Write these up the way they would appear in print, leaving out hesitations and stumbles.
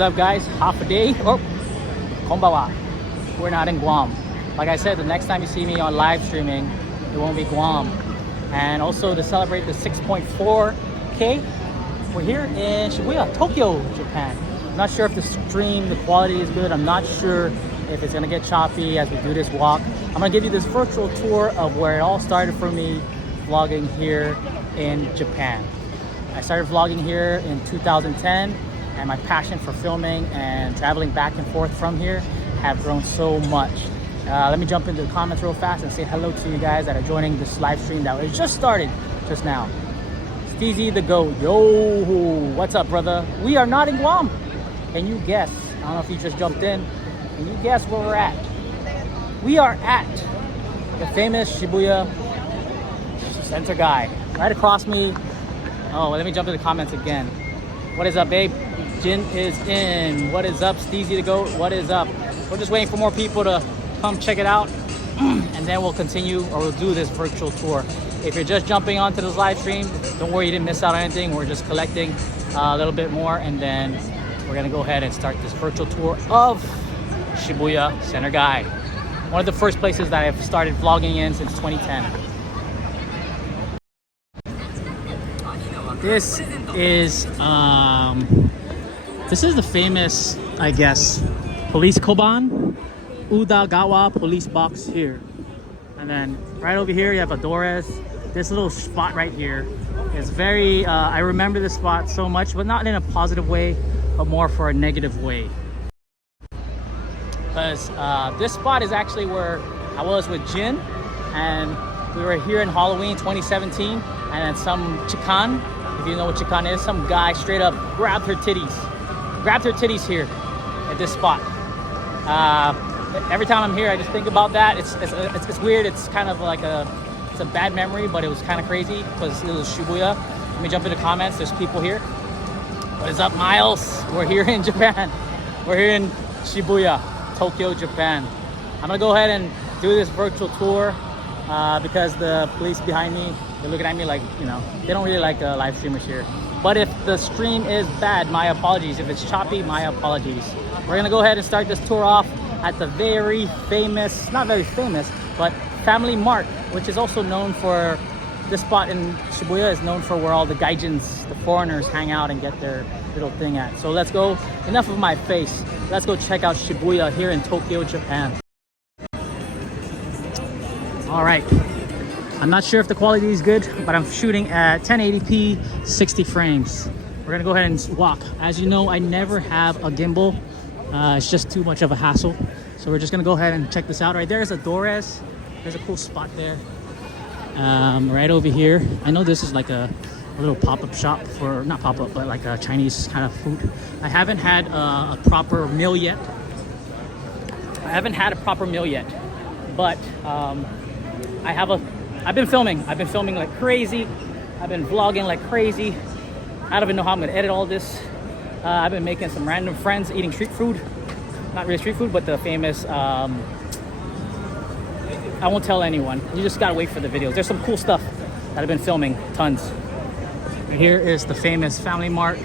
What's up, guys? Half a day. Oh, konbawa. We're not in Guam. Like I said, the next time you see me on live streaming, it won't be Guam. And also to celebrate the 6.4K, we're here in Shibuya, Tokyo, Japan. I'm not sure if the stream, the quality is good. I'm not sure if it's gonna get choppy as we do this walk. I'm gonna give you this virtual tour of where it all started for me vlogging here in Japan. I started vlogging here in 2010, and my passion for filming and traveling back and forth from here have grown so much. Let me jump into the comments real fast and say hello to you guys that are joining this live stream that was just started just now. Steezy the Goat, yo, what's up, brother? We are not in Guam. Can you guess? I don't know if you just jumped in. Can you guess where we're at? We are at the famous Shibuya Center Guy. Right across me. Oh, let me jump to the comments again. What is up, babe? Jin is in. What is up, Steezy the Goat? What is up? We're just waiting for more people to come check it out, and then we'll continue, or we'll do this virtual tour. If you're just jumping onto this live stream, don't worry, you didn't miss out on anything. We're just collecting a little bit more, and then we're gonna go ahead and start this virtual tour of Shibuya Center Guy. One of the first places that I've started vlogging in since 2010. This is the famous, I guess, police koban, Udagawa police box here. And then right over here you have Adores. This little spot right here is very, I remember this spot so much, but not in a positive way, but more for a negative way. Because this spot is actually where I was with Jin, and we were here in Halloween 2017, and then some chikan, if you know what chikan is, some guy straight up grabbed her titties here at this spot. Every time I'm here, I just think about that. It's weird. It's kind of like it's a bad memory, but it was kind of crazy because it was Shibuya. Let me jump in the comments. There's people here. What is up, Miles? We're here in Japan. We're here in Shibuya, Tokyo, Japan. I'm gonna go ahead and do this virtual tour because the police behind me, they're looking at me like, you know, they don't really like live streamers here. But if the stream is bad, my apologies. If it's choppy, my apologies. We're gonna go ahead and start this tour off at the very famous, not very famous, but Family Mart, which is also known for, this spot in Shibuya is known for where all the gaijins, the foreigners, hang out and get their little thing at. So let's go, enough of my face. Let's go check out Shibuya here in Tokyo, Japan. All right. I'm not sure if the quality is good, but I'm shooting at 1080p, 60 frames. We're gonna go ahead and walk. As you know, I never have a gimbal. It's just too much of a hassle. So we're just gonna go ahead and check this out. Right there's Adores. There's a cool spot there. Right over here. I know this is like a little pop-up shop for, not pop-up, but like a Chinese kind of food. I haven't had a proper meal yet. But I've been filming like crazy. I've been vlogging like crazy. I don't even know how I'm gonna edit all this. I've been making some random friends eating street food. Not really street food, but the famous, I won't tell anyone. You just gotta wait for the videos. There's some cool stuff that I've been filming, tons. Here is the famous Family Mart.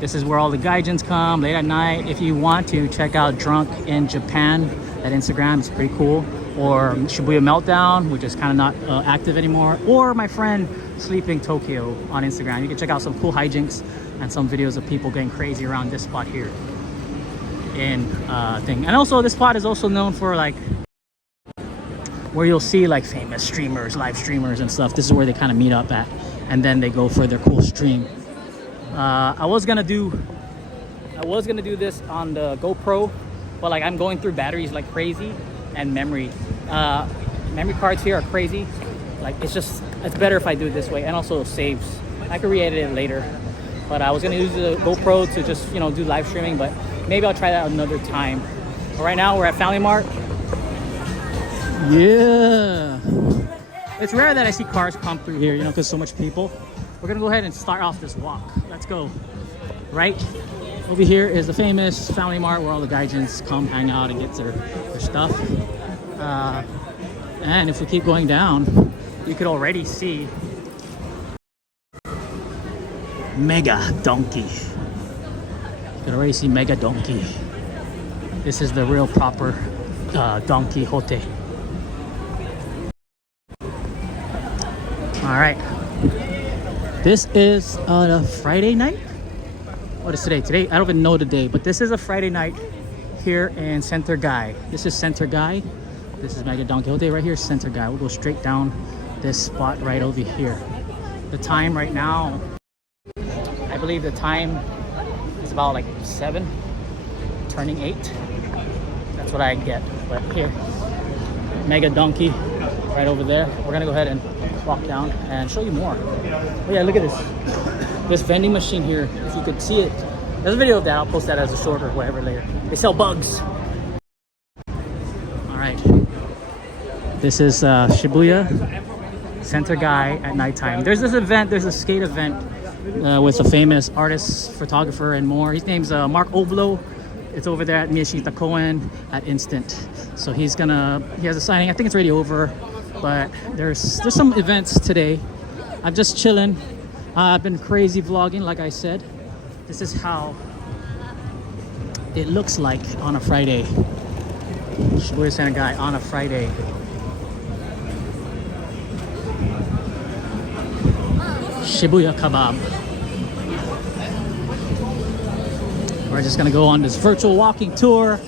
This is where all the gaijins come late at night. If you want to check out Drunk in Japan, that Instagram is pretty cool. Or Shibuya Meltdown, which is kind of not active anymore. Or my friend Sleeping Tokyo on Instagram. You can check out some cool hijinks and some videos of people getting crazy around this spot here in thing. And also this spot is also known for like where you'll see like famous streamers, live streamers and stuff. This is where they kind of meet up at, and then they go for their cool stream. I was gonna do this on the GoPro, but like I'm going through batteries like crazy, and memory cards here are crazy. Like it's better if I do it this way, and also saves. I could re-edit it later, but I was gonna use the GoPro to just, you know, do live streaming, but maybe I'll try that another time. But right now we're at Family Mart. Yeah, it's rare that I see cars come through here, you know, because so much people. We're gonna go ahead and start off this walk. Let's go. Right over here is the famous Family Mart where all the gaijins come hang out and get their stuff. And if we keep going down, you could already see Mega Donkey. can already see Mega Donkey. This is the real proper Don Quixote. All right. This is a Friday night. What is today? Today, I don't even know the day, but this is a Friday night here in Center Guy. This is Center Guy. This is Mega Don Quixote right here, Center Guy. We'll go straight down this spot right over here. The time right now, I believe the time is about like 7, turning 8. That's what I get. But here, Mega Donkey right over there. We're gonna go ahead and walk down and show you more. Oh yeah, look at this vending machine here. If you could see it, there's a video of that. I'll post that as a short or whatever later. They sell bugs. All right, this is Shibuya Center Guy at nighttime. There's this event. There's a skate event with a famous artist, photographer, and more. His name's Mark Oblo. It's over there at Miyashita Koen at Instant. So he has a signing. I think it's already over, but there's some events today. I'm just chilling. I've been crazy vlogging, like I said. This is how it looks like on a Friday. Shibuya Center Guy on a Friday. Shibuya kebab. We're just gonna go on this virtual walking tour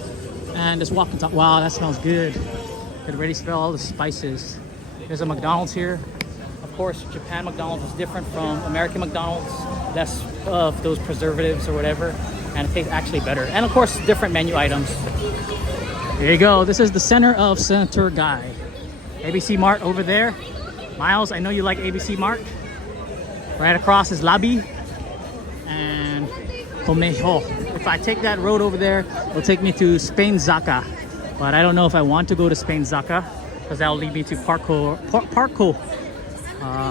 and just walk and talk. Wow, that smells good. I could already smell all the spices. There's a McDonald's here. Of course, Japan McDonald's is different from American McDonald's. Less of those preservatives or whatever, and it tastes actually better. And of course, different menu items. There you go. This is the center of Center Guy. ABC Mart over there. Miles, I know you like ABC Mart. Right across is Labi and Tomeho. If I take that road over there, it'll take me to Spain Zaka. But I don't know if I want to go to Spain Zaka because that'll lead me to Parco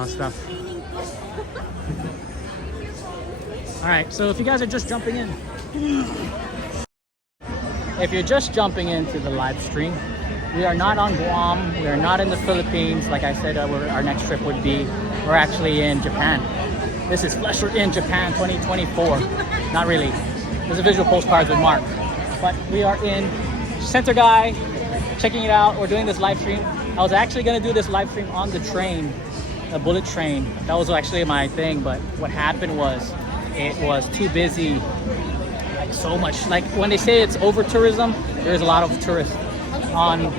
stuff. All right, so if you guys are just jumping in, if you're just jumping into the live stream, we are not on Guam. We are not in the Philippines. Like I said, our next trip would be, we're actually in Japan. This is Flesher in Japan 2024. Not really. There's a visual postcards with Mark. But we are in Center Guy, checking it out. We're doing this live stream. I was actually gonna do this live stream on the train, the bullet train. That was actually my thing, but what happened was it was too busy. Like so much, like when they say it's over tourism, there's a lot of tourists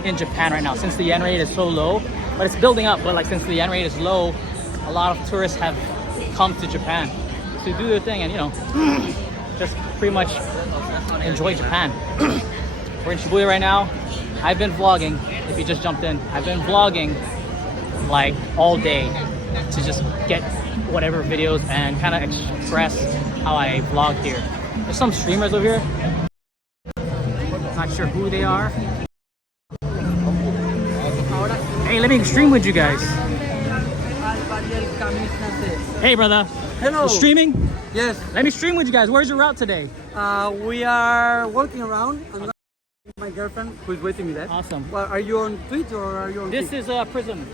in Japan right now since the yen rate is so low. But it's building up, but like since the yen rate is low, a lot of tourists have come to Japan to do their thing and, you know, just pretty much enjoy Japan. We're in Shibuya right now. I've been vlogging, if you just jumped in, I've been vlogging like all day to just get whatever videos and kind of express how I vlog here. There's some streamers over here. Not sure who they are. Hey, let me stream with you guys. Hey, brother. Hello. You streaming? Yes. Let me stream with you guys. Where's your route today? We are walking around. I'm my girlfriend who is waiting me there. Awesome. Well, are you on Twitch or are you on This Twitch? is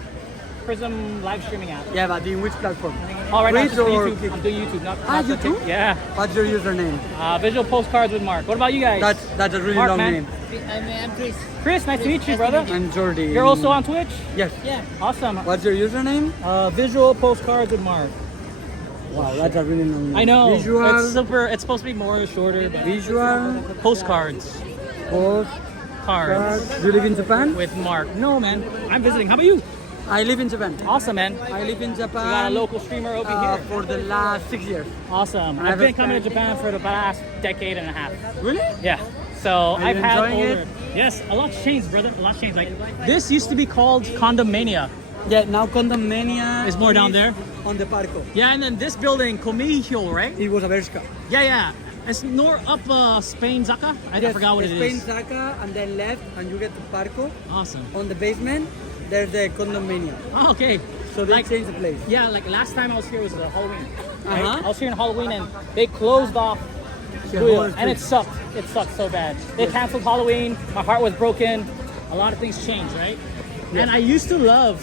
Prism live streaming app. Yeah, but in which platform? All right, now, Twitch or YouTube. I'm doing YouTube. Not YouTube? Yeah. What's your username? Visual postcards with Mark. What about you guys? That's a really Mark, long man. name. I'm Chris. Chris, nice to meet you, brother. I'm Jordi. You're also on Twitch? Yes. Yeah. Awesome. What's your username? Visual postcards with Mark. Wow, that's a really long name. I know. Visual. It's super. It's supposed to be more shorter. But Visual. postcards. Cards. Do you live in Japan? With Mark. No, man. I'm visiting. How about you? I live in Japan. Awesome, man. I live in Japan. We got a local streamer over here. For the last 6 years. Awesome. And I've been I've coming to spent- Japan for the past decade and a half. Really? Yeah. So you I've had enjoying older. it? Yes, a lot's changed, brother. A lot's changed. Like this used to be called Condomania. Yeah, now Condomania Is more down is there? On the Parco. Yeah, and then this building, Komihyo, right? It was a Bershka. Yeah. It's north up Spain Zaka. I forgot what it Spain is. Zaka, and then left, and you get to Parco. Awesome. On the basement, there's the Condomania. Oh, okay. So they Like- changed the place. Yeah, like last time I was here was Halloween. Right? Uh-huh. I was here in Halloween and they closed off The Shibuya, whole and street. it sucked. It sucked so bad. They canceled Halloween. My heart was broken. A lot of things changed, right? Yes. And I used to love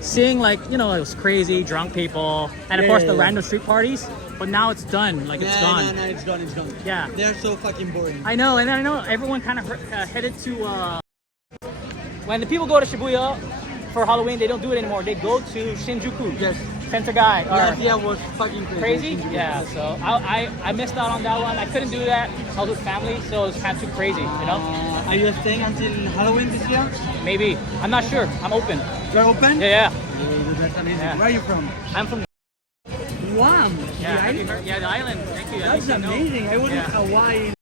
seeing like, you know, it was crazy, drunk people, and of course the yeah. random street parties. But now it's done. Like it's gone. No, it's gone. It's gone. Yeah. They're so fucking boring. I know, and I know everyone kind of headed to. When the people go to Shibuya for Halloween, they don't do it anymore. They go to Shinjuku. Yes. Pentagai. Last year was fucking Crazy? Yeah, so I missed out on that one. I couldn't do that. I was with family, so it was kind of too crazy, you know? Are you staying until Halloween this year? Maybe. I'm not sure. I'm open. You're open? Yeah. That's amazing. Yeah. Where are you from? I'm from Guam. yeah, have you heard? Yeah, the island. Thank you. At That's least you know. amazing. I was in Yeah. Hawaii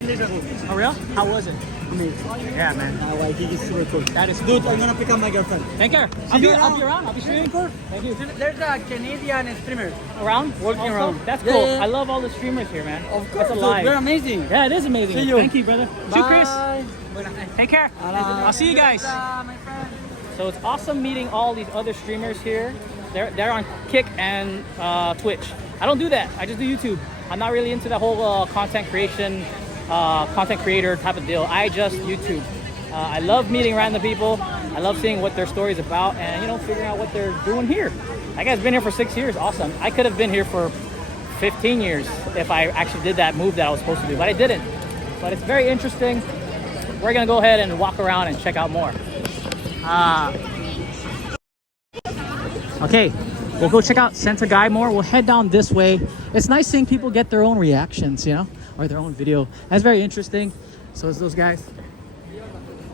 10 days ago. Oh, real? How was it? Amazing. Yeah, man. Waikiki is super cool. That is Dude, I'm gonna pick up my girlfriend. Take care. See you I'll be around. around. I'll be streaming. Thank you. There's a Canadian streamer. Around? Working Also? around. That's Yeah, cool. yeah. I love all the streamers here, man. Of course, That's dude, alive. they're amazing. Yeah, it is amazing. See you. Thank you, brother. See you, Chris. Bye. Take care. I'll see you guys. My friend. So it's awesome meeting all these other streamers here. They're on Kick and Twitch. I don't do that. I just do YouTube. I'm not really into the whole content creation, content creator type of deal. I just YouTube. I love meeting random people. I love seeing what their story's about and, you know, figuring out what they're doing here. That guy's been here for 6 years. Awesome. I could have been here for 15 years if I actually did that move that I was supposed to do, but I didn't. But it's very interesting. We're gonna go ahead and walk around and check out more. Okay, we'll go check out Sentagai more. We'll head down this way. It's nice seeing people get their own reactions, you know, or their own video. That's very interesting. So is those guys.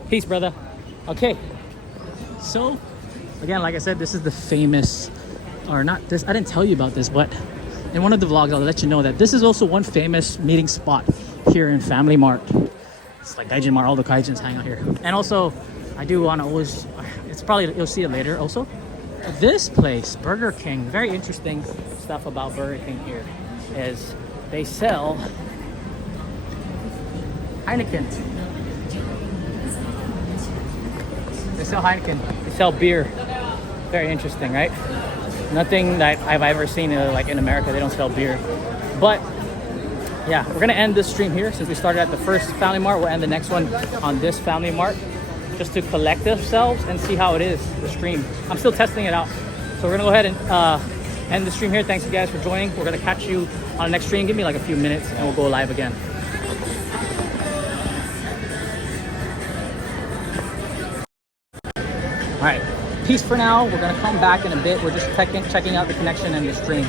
Peace, brother. Okay, so again, like I said, this is the famous, or not this, I didn't tell you about this, but in one of the vlogs, I'll let you know that this is also one famous meeting spot here in Family Mart. It's like Gaijin Mart, all the Gaijins hang out here. And also, I do want to always, it's probably, you'll see it later also. This place, Burger King, very interesting stuff about Burger King here is they sell Heineken. They sell Heineken. They sell beer. Very interesting, right? Nothing that I've ever seen like in America. They don't sell beer. But yeah, we're gonna end this stream here since we started at the first Family Mart. We'll end the next one on this Family Mart just to collect ourselves and see how it is, the stream. I'm still testing it out. So we're gonna go ahead and end the stream here. Thanks you guys for joining. We're gonna catch you on the next stream. Give me like a few minutes and we'll go live again. All right, peace for now. We're gonna come back in a bit. We're just checking out the connection and the stream.